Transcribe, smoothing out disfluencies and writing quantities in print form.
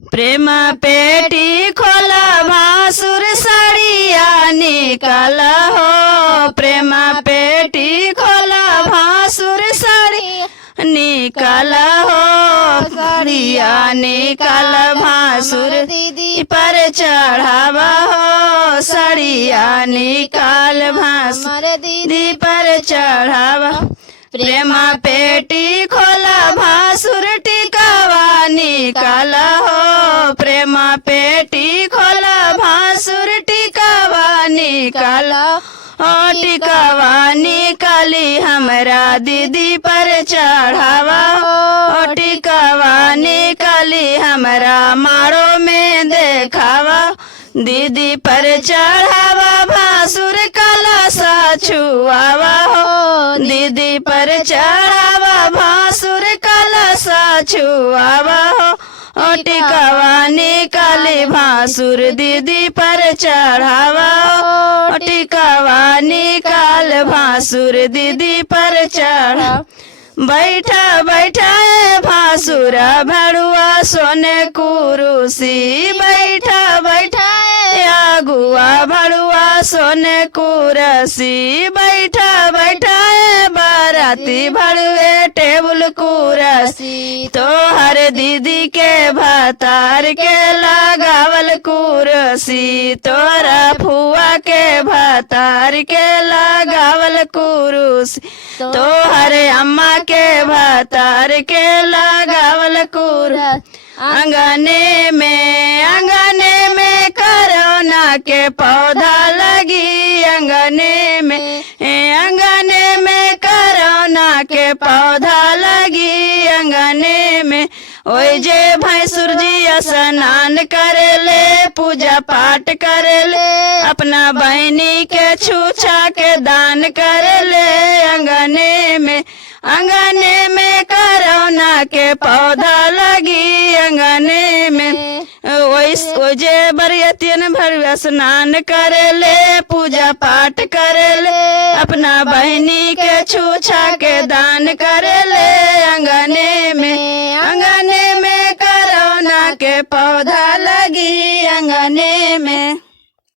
प्रेम पेटी खोला भासुर साड़िया निकाल हो। प्रेम पेटी खोला भासुर साड़ी निकाल हो। साड़िया निकाल भासुर दीदी पर चढ़ावा हो। साड़िया निकाल भासुर दीदी पर चढ़ावा। प्रेम पेटी खोला भासुर टिकावा निकाल हो। प्रेम पेटी खोला भासुर टिकावा निकाल हो। टिकावा निकाली हमरा दीदी पर चढ़ावा हो। टिकावा निकाली हमरा मारो में देखावा। दीदी पर चढ़ावा भासुर काला सा छुआवा हो। दीदी पर चढ़ावा भासुर काला सा छुआवा हो। टिकावा निकाली भासुर दीदी पर चढ़ावा हो। टिकावा निकाल भासुर दीदी पर चढ़ा। बैठा बैठा भासुरा भड़ुआ सोने कुरुसी। बैठा बैठा अगुआ भड़ुआ सोने कुरसी। बैठा बैठा बाराती भड़ुए टेबुल कुरसी। तो हर दीदी के भतार के लगावल कुरसी। तोरा फुआ के भतार के लगावल कुरसी। तो हर अम्मा के भतार के लगावल कुरसी। अंगने में करोना के पौधा लगी। अंगने में करोना के पौधा लगी। अंगने में ओए जे भैंसुर जी स्नान करेले पूजा पाठ करेले। अपना बहनी के छूछा के दान करेले। अंगने में करोना के पौधा लगी। अंगने में ओ जे बरियतियन भर स्नान करेले पूजा पाठ करेले। अपना बहनी के छूछा के दान करेले। अंगने में करोना के पौधा लगी।